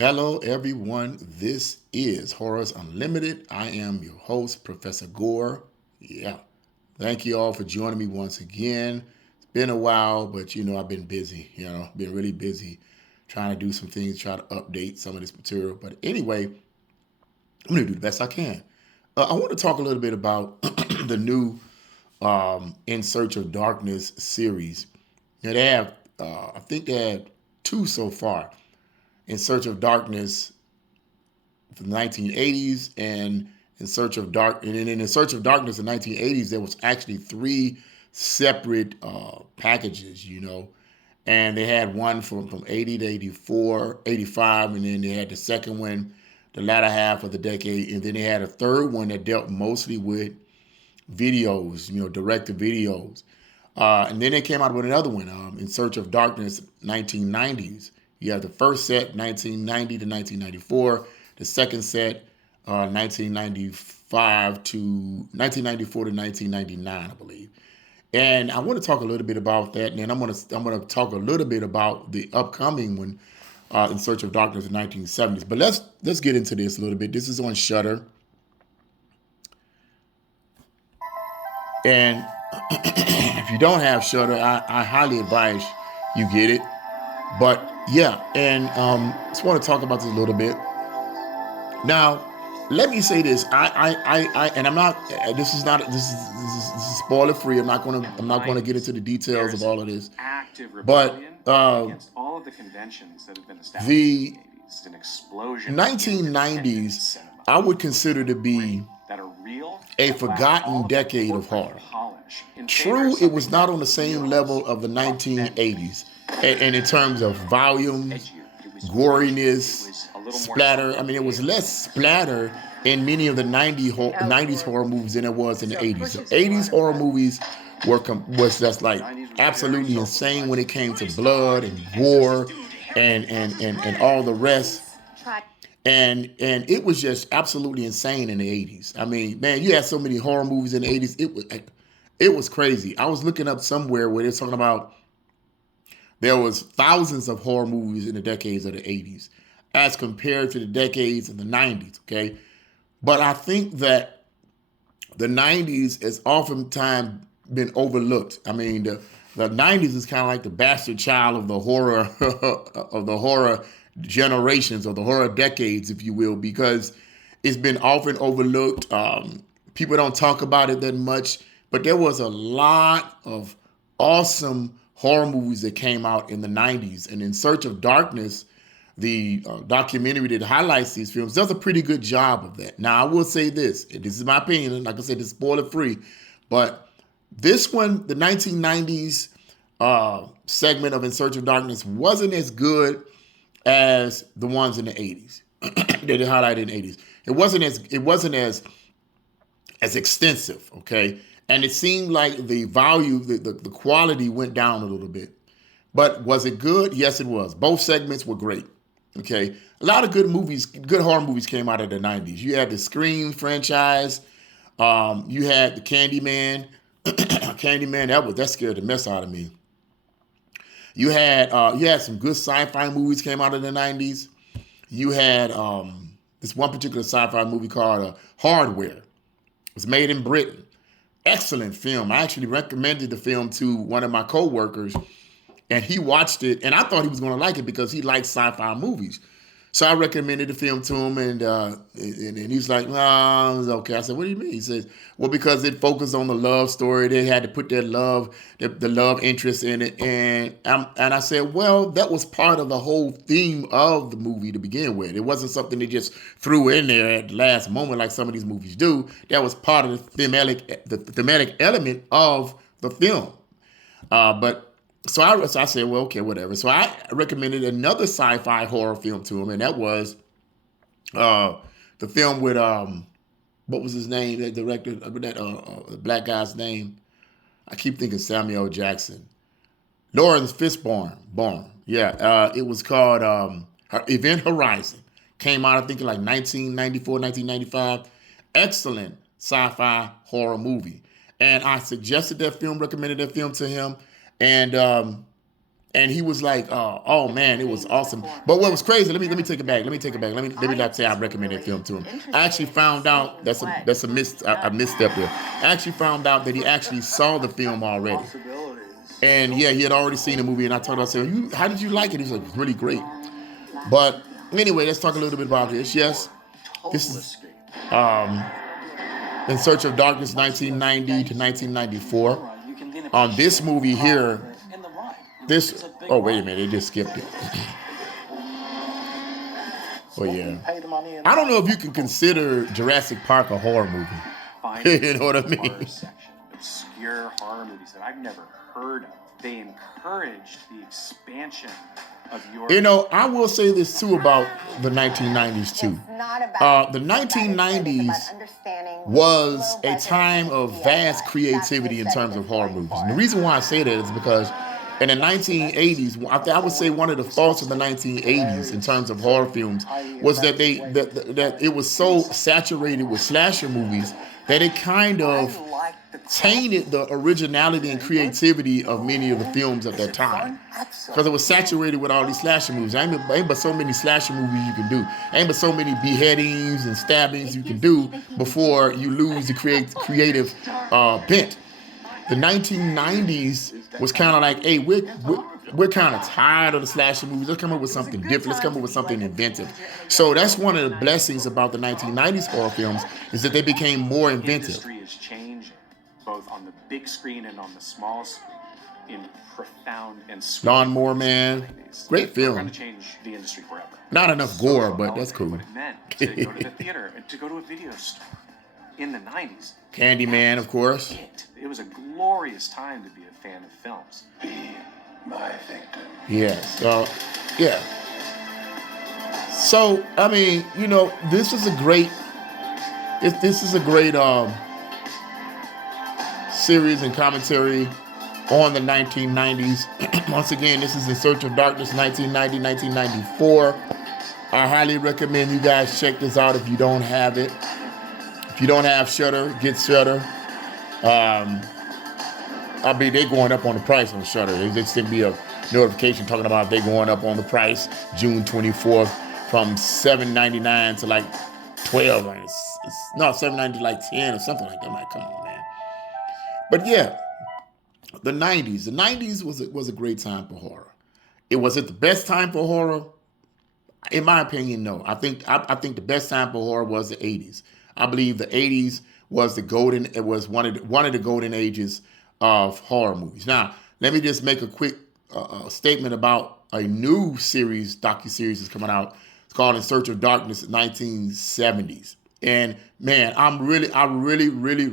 Hello, everyone. This is Horrors Unlimited. I am your host, Professor Gore. Yeah. Thank you all for joining me once again. It's been a while, but I've been busy, been really busy trying to do some things, try to update some of this material. But anyway, I'm going to do the best I can. I want to talk a little bit about the new In Search of Darkness series. Now, they have, I think they had two so far. In Search of Darkness from the 1980s and In Search of Darkness in the 1980s, there was actually three separate packages, and they had one from 80 to 84, 85, and then they had the second one, the latter half of the decade, and then they had a third one that dealt mostly with videos, directed videos. And then they came out with another one, In Search of Darkness, 1990s. You have the first set, 1990 to 1994. The second set, 1995 to 1994 to 1999, I believe. And I want to talk a little bit about that, and then I'm gonna talk a little bit about the upcoming one, In Search of Darkness in 1970s. But let's get into this a little bit. This is on Shudder, and if you don't have Shudder, I highly advise you get it. But yeah, and just want to talk about this a little bit. Now, let me say this. And I'm not. This is not. This is spoiler free. I'm not gonna get into the details of all of this. Active But rebellion uh, against all of the conventions that have been established the in the 80s. An explosion of independent 1990s, cinema I would consider to be that are real, a that lack forgotten all of the decade of corporate horror. polish in favor True, of it was something not that on the same feels level of the authentic, 1980s, and in terms of volume, edgier. It was goriness, a little more splatter. I mean, it was less splatter in many of the 90s horror movies than it was in the 80s. The 80s horror movies was just like absolutely insane when it came to blood and gore and all the rest. And it was just absolutely insane in the 80s. I mean, man, you had so many horror movies in the 80s. It was crazy. I was looking up somewhere where they're talking about there was thousands of horror movies in the decades of the 80s as compared to the decades of the 90s, okay? But I think that the 90s has oftentimes been overlooked. I mean, the 90s is kind of like the bastard child of the horror of the horror generations or the horror decades, if you will, because it's been often overlooked. People don't talk about it that much, but there was a lot of awesome horror movies that came out in the 90s. And In Search of Darkness, the documentary that highlights these films, does a pretty good job of that. Now, I will say this. This is my opinion. Like I said, it's spoiler free. But this one, the 1990s segment of In Search of Darkness, wasn't as good as the ones in the 80s that they highlighted in the 80s. It wasn't as extensive, okay? And it seemed like the value, the quality went down a little bit. But was it good? Yes, it was. Both segments were great. Okay. A lot of good movies, good horror movies came out of the 90s. You had the Scream franchise. You had the Candyman. Candyman, that scared the mess out of me. You had some good sci-fi movies came out of the 90s. You had this one particular sci-fi movie called Hardware. It was made in Britain. Excellent film. I actually recommended the film to one of my coworkers, and he watched it, and I thought he was going to like it because he likes sci-fi movies. So I recommended the film to him, and he's like, "No, it's okay." I said, "What do you mean?" He says, "Well, because it focused on the love story. They had to put that love, the love interest in it." And I said, "Well, that was part of the whole theme of the movie to begin with. It wasn't something they just threw in there at the last moment like some of these movies do. That was part of the thematic element of the film." But so I said, well, okay, whatever. So I recommended another sci-fi horror film to him, and that was uh, the film with what was his name? That director, the black guy's name. I keep thinking Samuel Jackson. Lawrence Fishburne. Yeah, it was called Event Horizon. Came out, I think, in like 1994, 1995. Excellent sci-fi horror movie. And I suggested that film, recommended that film to him, and And he was like, "Oh man, it was awesome." But what was crazy? Let me take it back. Let me take it back. Let me not say I recommend that film to him. I actually found out that's a misstep there. I actually found out that he actually saw the film already. And yeah, he had already seen the movie, and I told him, I said, how did you like it? He was like, really great. But anyway, let's talk a little bit about this. Yes, this is um, In Search of Darkness, 1990 to 1994. On this movie here, wait a minute, they just skipped it. Oh yeah. I don't know if you can consider Jurassic Park a horror movie. You know what I mean? Obscure horror movies that I've never heard of. They encouraged the expansion of your. You know, I will say this too about the 1990s too. The 1990s was a time of vast creativity in terms of horror movies. And the reason why I say that is because in the 1980s, I would say one of the faults of the 1980s in terms of horror films was that that it was so saturated with slasher movies that it kind of tainted the originality and creativity of many of the films at that time, because it was saturated with all these slasher movies. Ain't but so many slasher movies you can do. Ain't but so many beheadings and stabbings you can do before you lose the creative bent. The 1990s was kind of like, hey, we're kind of tired of the slasher movies. Let's come up with something different. Let's come up with something inventive. So that's one of the blessings about the 1990s horror films, is that they became more inventive. The industry is changing, both on the big screen and on the small screen, in profound and sweet Lawnmower Man, great We're going film. to change the industry forever. Not enough gore, but that's cool. What it meant to go to the theater and to go to a video store in the 90s. Candyman, of course. It was a glorious time to be a fan of films. Be my victim. Yes. Yeah. So, I mean, you know, this is a great series and commentary on the 1990s. Once again, this is In Search of Darkness, 1990, 1994. I highly recommend you guys check this out if you don't have it. If you don't have Shudder, get Shudder. They're going up on the price on Shudder. They just sent me a notification talking about they going up on the price June 24th from $7.99 to like $12. No, $7.99 to like $10 or something like that. I'm like, come on, man. But yeah, the 90s. The 90s was a great time for horror. Was it the best time for horror? In my opinion, no. I think the best time for horror was the 80s. I believe the 80s was one of the golden ages of horror movies. Now, let me just make a quick statement about a new docuseries that's coming out. It's called In Search of Darkness, 1970s. And man, I really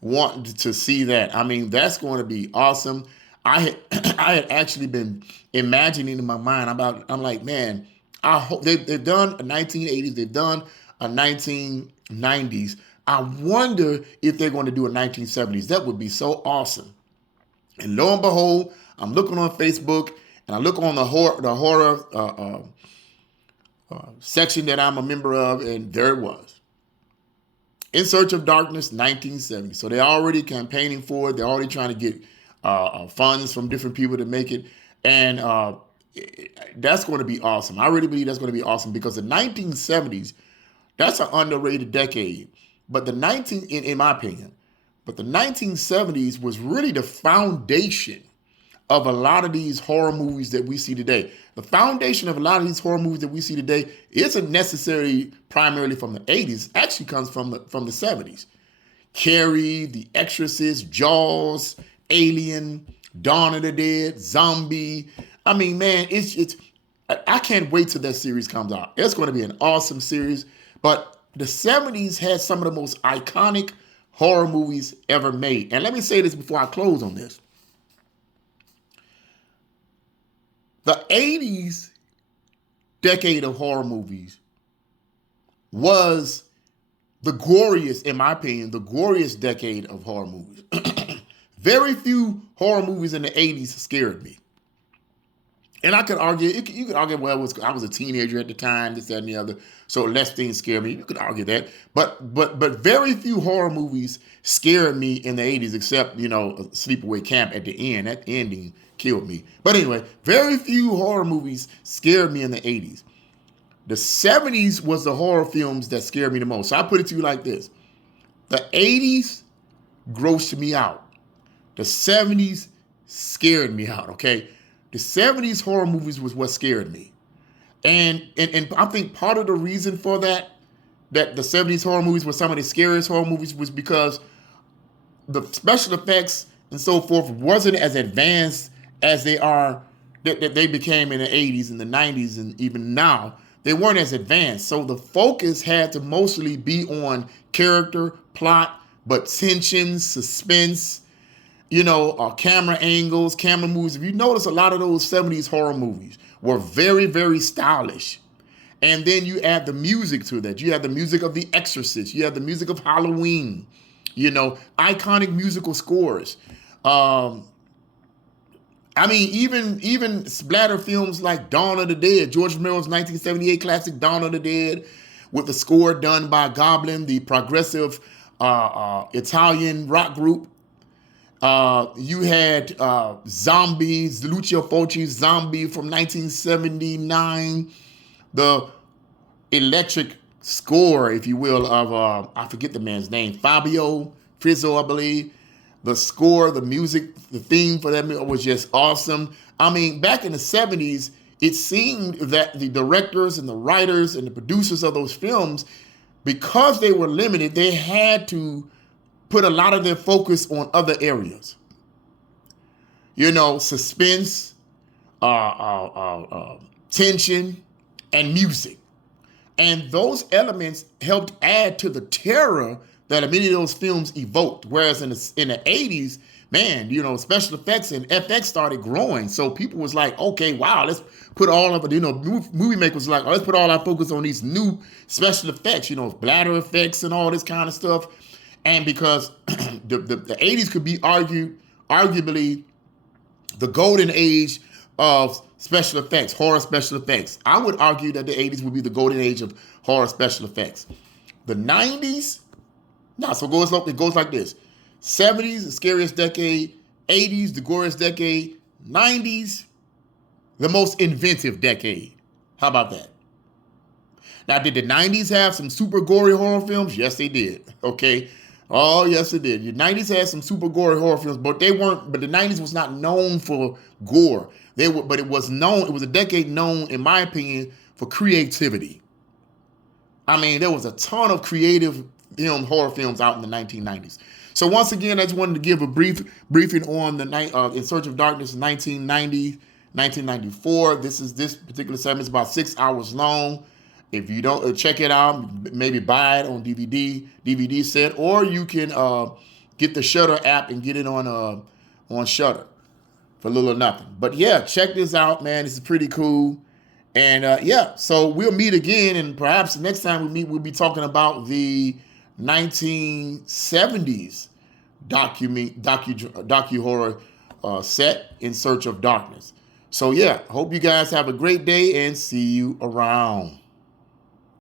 want to see that. I mean, that's going to be awesome. I had actually been imagining in my mind I'm like, man, I hope they've done a 1980s, they've done a 1990s. I wonder if they're going to do a 1970s. That would be so awesome. And lo and behold, I'm looking on Facebook and I look on the horror section that I'm a member of, and there it was. In Search of Darkness, 1970. So they're already campaigning for it. They're already trying to get funds from different people to make it. And that's going to be awesome. I really believe that's going to be awesome, because the 1970s, that's an underrated decade. But in my opinion, but the 1970s was really the foundation of a lot of these horror movies that we see today. The foundation of a lot of these horror movies that we see today isn't necessarily primarily from the 80s. It actually comes from the 70s. Carrie, The Exorcist, Jaws, Alien, Dawn of the Dead, Zombie. I mean, man, I can't wait till that series comes out. It's going to be an awesome series. But the 70s had some of the most iconic horror movies ever made. And let me say this before I close on this. The 80s decade of horror movies was in my opinion, the glorious decade of horror movies. Very few horror movies in the 80s scared me. And I could argue, you could argue, well, I was a teenager at the time, this, that, and the other, so less things scare me. You could argue that, but very few horror movies scared me in the '80s, except Sleepaway Camp at the end. That ending killed me. But anyway, very few horror movies scared me in the '80s. The '70s was the horror films that scared me the most. So I put it to you like this: the '80s grossed me out. The '70s scared me out. Okay. The '70s horror movies was what scared me. And I think part of the reason for that the '70s horror movies were some of the scariest horror movies was because the special effects and so forth wasn't as advanced as they are that they became in the '80s and the '90s and even now. They weren't as advanced. So the focus had to mostly be on character, plot, but tension, suspense, camera angles, camera moves. If you notice, a lot of those '70s horror movies were very, very stylish. And then you add the music to that. You have the music of The Exorcist. You have the music of Halloween. Iconic musical scores. Even splatter films like Dawn of the Dead, George Romero's 1978 classic Dawn of the Dead, with the score done by Goblin, the progressive Italian rock group. You had Zombies, Lucio Fulci's Zombie from 1979, the electric score, if you will, of, I forget the man's name, Fabio Frizzo, I believe. The score, the music, the theme for that was just awesome. Back in the '70s, it seemed that the directors and the writers and the producers of those films, because they were limited, they had to put a lot of their focus on other areas. Suspense, tension, and music. And those elements helped add to the terror that many of those films evoked. Whereas in the '80s, man, special effects and FX started growing. So people was like, okay, wow, let's put all of it, movie makers was like, let's put all our focus on these new special effects, bladder effects and all this kind of stuff. And because the '80s could be arguably the golden age of special effects, horror special effects. I would argue that the '80s would be the golden age of horror special effects. The '90s, so it goes like this. '70s, the scariest decade. '80s, the goriest decade. '90s, the most inventive decade. How about that? Now, did the '90s have some super gory horror films? Yes, they did. Okay. Oh, yes, it did. The '90s had some super gory horror films, but the '90s was not known for gore. But it was a decade known, in my opinion, for creativity. There was a ton of creative horror films out in the 1990s. So once again, I just wanted to give a briefing on the night In Search of Darkness, 1990, 1994. This particular segment is about 6 hours long. If you don't check it out, maybe buy it on DVD set, or you can get the Shudder app and get it on Shudder for little or nothing. But yeah, check this out, man. This is pretty cool. And so we'll meet again, and perhaps the next time we meet, we'll be talking about the 1970s docu-horror set In Search of Darkness. So yeah, hope you guys have a great day and see you around.